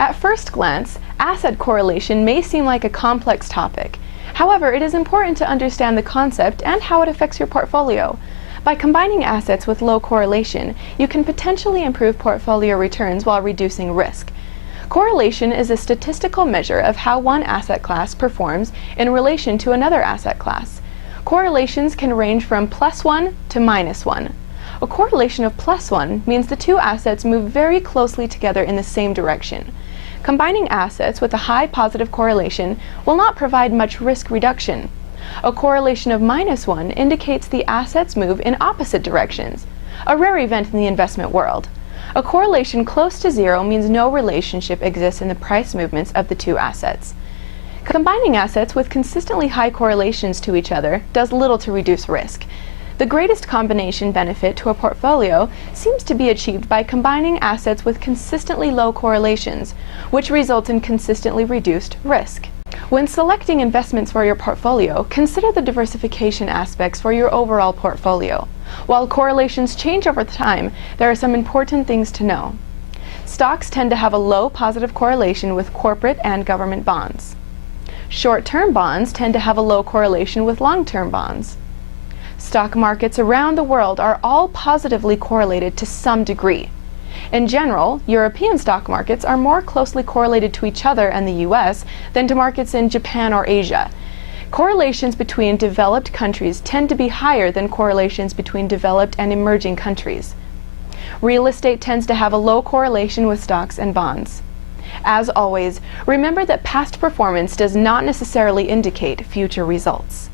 At first glance, asset correlation may seem like a complex topic. However, it is important to understand the concept and how it affects your portfolio. By combining assets with low correlation, you can potentially improve portfolio returns while reducing risk. Correlation is a statistical measure of how one asset class performs in relation to another asset class. Correlations can range from +1 to -1. A correlation of +1 means the two assets move very closely together in the same direction. Combining assets with a high positive correlation will not provide much risk reduction. A correlation of -1 indicates the assets move in opposite directions, a rare event in the investment world. A correlation close to 0 means no relationship exists in the price movements of the two assets. Combining assets with consistently high correlations to each other does little to reduce risk. The greatest combination benefit to a portfolio seems to be achieved by combining assets with consistently low correlations, which results in consistently reduced risk. When selecting investments for your portfolio, consider the diversification aspects for your overall portfolio. While correlations change over time, there are some important things to know. Stocks tend to have a low positive correlation with corporate and government bonds. Short-term bonds tend to have a low correlation with long-term bonds. Stock markets around the world are all positively correlated to some degree. In general, European stock markets are more closely correlated to each other and the US than to markets in Japan or Asia. Correlations between developed countries tend to be higher than correlations between developed and emerging countries. Real estate tends to have a low correlation with stocks and bonds. As always, remember that past performance does not necessarily indicate future results.